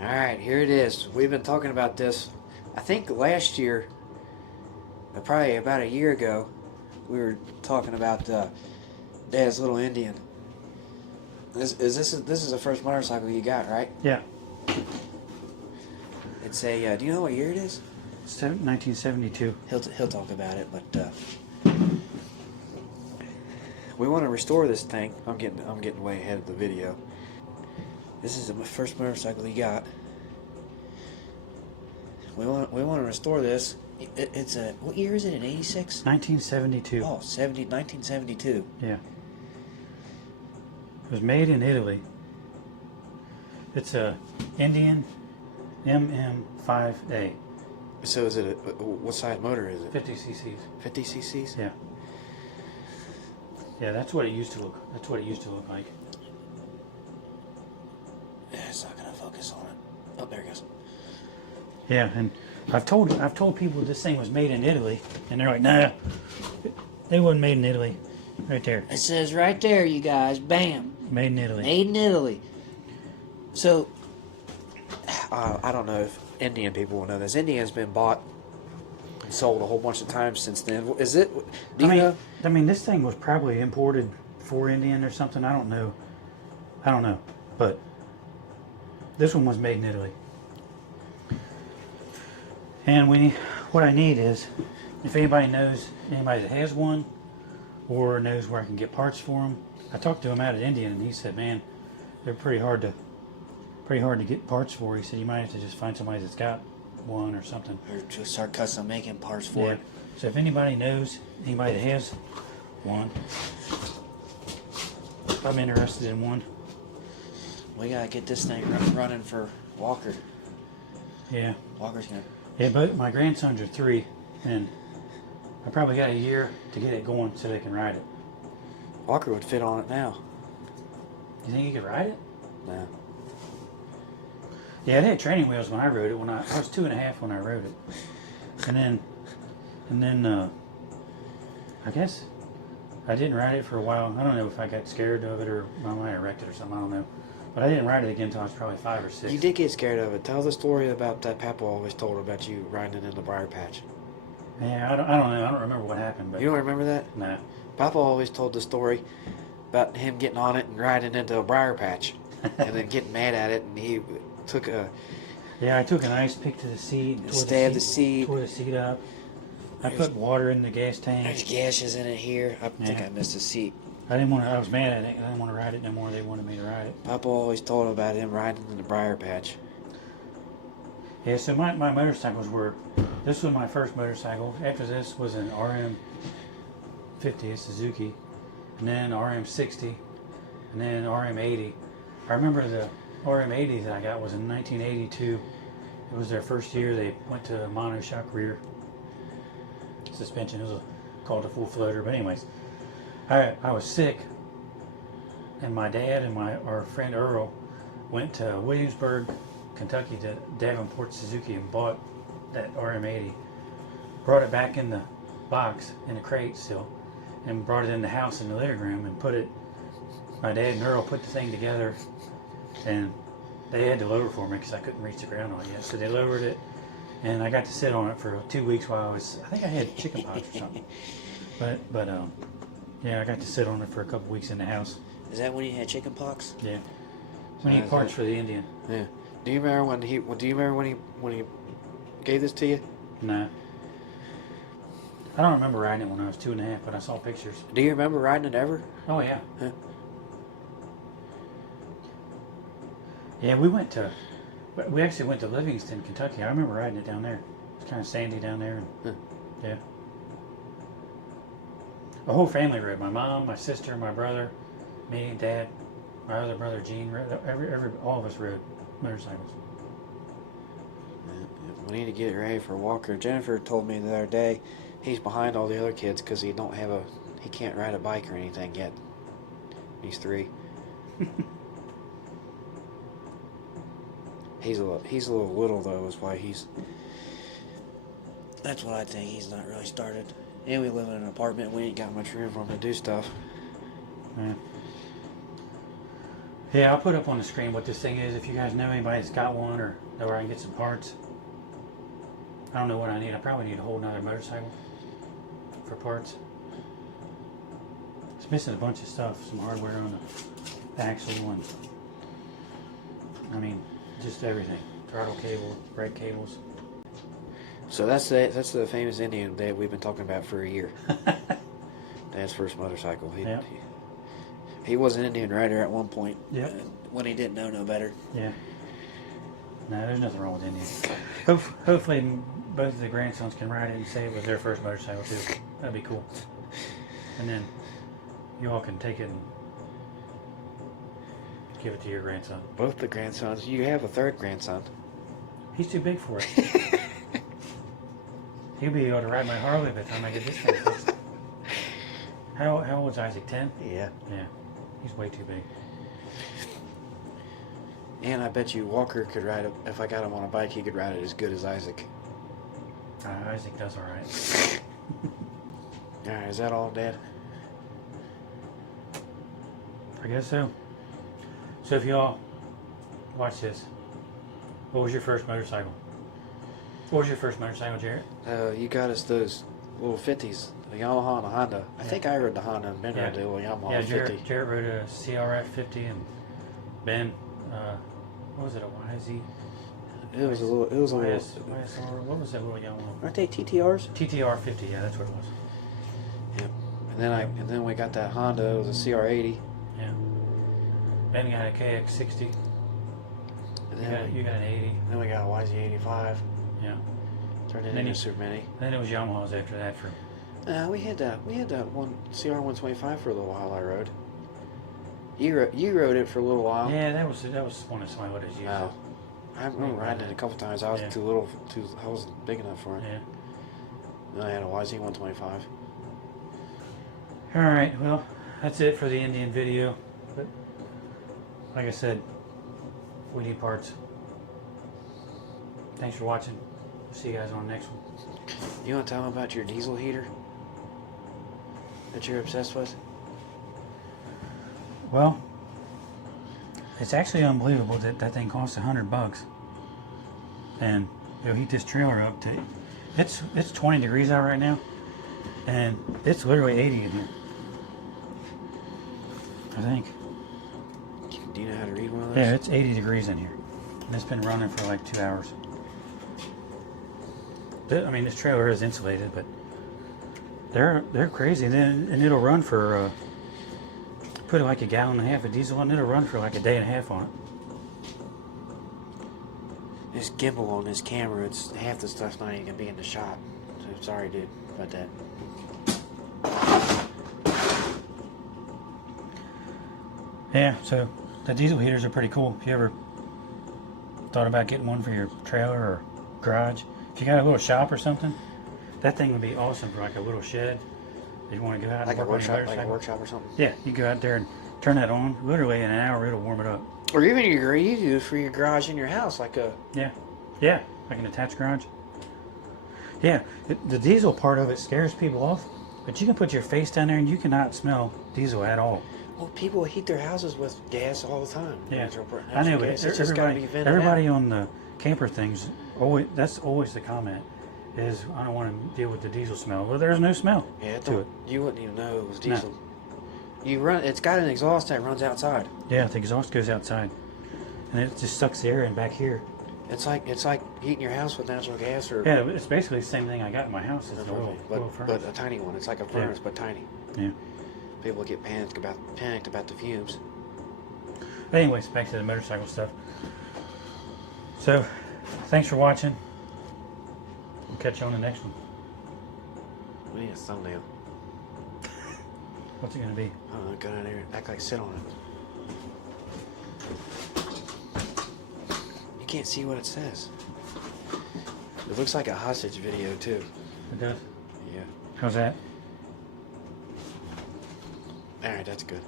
All right, here it is. We've been talking about this. I think last year, probably about a year ago, we were talking about Dad's little Indian. This is the first motorcycle you got, right? Yeah, It's a. Do you know what year it is? 1972. He'll talk about it, but we want to restore this thing. I'm getting way ahead of the video. This is the first motorcycle he got. We want to restore this. It's a, what year is it? An 86? 1972. Oh, 1972. Yeah. It was made in Italy. It's a Indian MM5A. So is it what size motor is it? 50 cc's. 50 cc's? Yeah. Yeah, that's what it used to look. That's what it used to look like. Yeah, it's not gonna focus on it. Oh, there it goes. Yeah, and I've told people this thing was made in Italy, and they're like, nah, it wasn't made in Italy. Right there, It says right there, you guys. Bam. made in Italy. Made in Italy. So, I don't know if Indian people will know this. Indian's been bought and sold a whole bunch of times since then. Is it? Do you know? I mean, this thing was probably imported for Indian or something. I don't know. But this one was made in Italy. And what I need is, if anybody knows anybody that has one, or knows where I can get parts for them. I talked to him out at Indian, and he said, "Man, they're pretty hard to get parts for." He said, "You might have to just find somebody that's got one or something." Or just start custom making parts for Yeah. it. So if anybody knows anybody that has one, I'm interested in one. We gotta get this thing running for Walker. Yeah. Walker's gonna. Yeah, but my grandsons are 3, and I probably got a year to get it going so they can ride it. Walker would fit on it now. You think you could ride it? No. Yeah, it had training wheels when I rode it. I was 2.5 when I rode it, and then I guess I didn't ride it for a while. I don't know if I got scared of it or I might have wrecked it or something. I don't know, but I didn't ride it again until I was probably 5 or 6. You did get scared of it. Tell the story about that Papa always told about you riding it in the briar patch. Yeah, I don't know. I don't remember what happened, but You don't remember that? no. Papa always told the story about him getting on it and riding into a briar patch, and then getting mad at it, and he took a Yeah, I took an ice pick to the seat, and Stabbed the seat. tore the seat up. I put water in the gas tank. There's gashes in it here. I think Yeah. I missed a seat. I didn't want to. I was mad at it. I didn't want to ride it no more. They wanted me to ride it. Papa always told about him riding in the briar patch. Yeah, so my motorcycles were. This was my first motorcycle. After this was an RM50, a Suzuki, and then RM60, and then RM80. I remember the RM80 that I got was in 1982. It was their first year. They went to a monoshock rear suspension. It was called a full floater. But anyways, I was sick, and my dad and our friend Earl went to Williamsburg, Kentucky, to Davenport Suzuki and bought that RM80. Brought it back in the box in a crate still, and brought it in the house in the living room and put it. My dad and Earl put the thing together, and they had to lower for me because I couldn't reach the ground on it yet. So they lowered it, and I got to sit on it for 2 weeks while I think I had chicken pox or something. But yeah, I got to sit on it for a couple weeks in the house. Is that when he had chicken pox? Yeah. We need parts for the Indian. Yeah. Do you remember when he gave this to you? Nah. I don't remember riding it when I was 2.5, but I saw pictures. Do you remember riding it ever? Oh yeah. Huh? Yeah, we actually went to Livingston, Kentucky. I remember riding it down there. It's kind of sandy down there. Huh. Yeah. The whole family rode. My mom, my sister, my brother, me, Dad, my other brother Gene. All of us rode motorcycles. We need to get it ready for Walker. Jennifer told me the other day he's behind all the other kids because he can't ride a bike or anything yet. He's 3. He's a little little though, is why he's. That's what I think. He's not really started. And we live in an apartment. We ain't got much room for him to do stuff. Yeah. Yeah, I'll put up on the screen what this thing is. If you guys know anybody that's got one or know where I can get some parts. I don't know what I need. I probably need a whole nother motorcycle for parts. It's missing a bunch of stuff. Some hardware on the axle and I mean, just everything. Throttle cable, brake cables. So that's the famous Indian that we've been talking about for a year. Dad's first motorcycle. Yeah. He was an Indian rider at one point. Yeah. When he didn't know no better. Yeah. No, there's nothing wrong with Indian. Hopefully both of the grandsons can ride it and say it was their first motorcycle too. That'd be cool. And then you all can take it and give it to your grandson. Both the grandsons. You have a third grandson. He's too big for it. He'll be able to ride my Harley by the time I get this thing fixed. How old's Isaac? 10? Yeah. Yeah. He's way too big. And I bet you Walker could ride it. If I got him on a bike, he could ride it as good as Isaac. Isaac does all right. All right, is that all, Dad? I guess so. So if y'all watch this, what was your first motorcycle? What was your first motorcycle, Jarrett? You got us those little 50s, the Yamaha and the Honda. I think I rode the Honda and Ben rode the little Yamaha yeah, 50. Jarrett rode a CRF 50 and Ben, what was it, a YZ? It was a little. YSR, what was that little Yamaha? Aren't they TTRs? TTR 50, yeah, that's what it was. Yep. And then we got that Honda. It was a CR80. Yeah. Ben got a KX60. And then You got an 80. Then we got a YZ85. Yeah. Turned it into a Super Mini. Then it was Yamahas after that for. We had that one CR125 for a little while. I rode. You rode it for a little while. Yeah, that was one of somebody would have used. Wow. I remember riding it a couple times. I was too little. I wasn't big enough for it. Yeah. Then I had a YZ125. All right. Well, that's it for the Indian video. But like I said, we need parts. Thanks for watching. See you guys on the next one. You want to tell them about your diesel heater that you're obsessed with? Well, it's actually unbelievable that that thing costs $100, and it'll heat this trailer up to. It's 20 degrees out right now, and it's literally 80 in here. I think. Do you know how to read one of those? Yeah, it's 80 degrees in here, and it's been running for like 2 hours. I mean, this trailer is insulated, but they're crazy. And it'll run for put like a gallon and a half of diesel on it. It'll run for like a day and a half on it. This gimbal on this camera, it's half the stuff's not even gonna be in the shot. So sorry, dude, about that. Yeah, so the diesel heaters are pretty cool. If you ever thought about getting one for your trailer or garage, if you got a little shop or something, that thing would be awesome for like a little shed. If you want to go out Like and a work on your workshop, motorcycle. or something. Yeah, you go out there and turn that on. Literally in an hour, it'll warm it up. Or even you do for your garage in your house, like a. Yeah, like an attached garage. Yeah, the diesel part of it scares people off, but you can put your face down there and you cannot smell diesel at all. Well, people heat their houses with gas all the time. Yeah, I know, but it's just gotta be vented everybody out. on the camper things, that's always the comment, is I don't want to deal with the diesel smell. Well, there's no smell to it. You wouldn't even know it was diesel. No. It's got an exhaust that runs outside. Yeah, the exhaust goes outside, and it just sucks the air in back here. It's like heating your house with natural gas, or yeah, it's basically the same thing I got in my house. It's an oil furnace, but a tiny one. It's like a furnace, but tiny. Yeah. People get panicked about the fumes. But anyways, back to the motorcycle stuff. So, thanks for watching. We'll catch you on the next one. We need a thumbnail. What's it going to be? I don't know, go down there and act like sit on it. You can't see what it says. It looks like a hostage video too. It does? Yeah. How's that? Alright, that's good.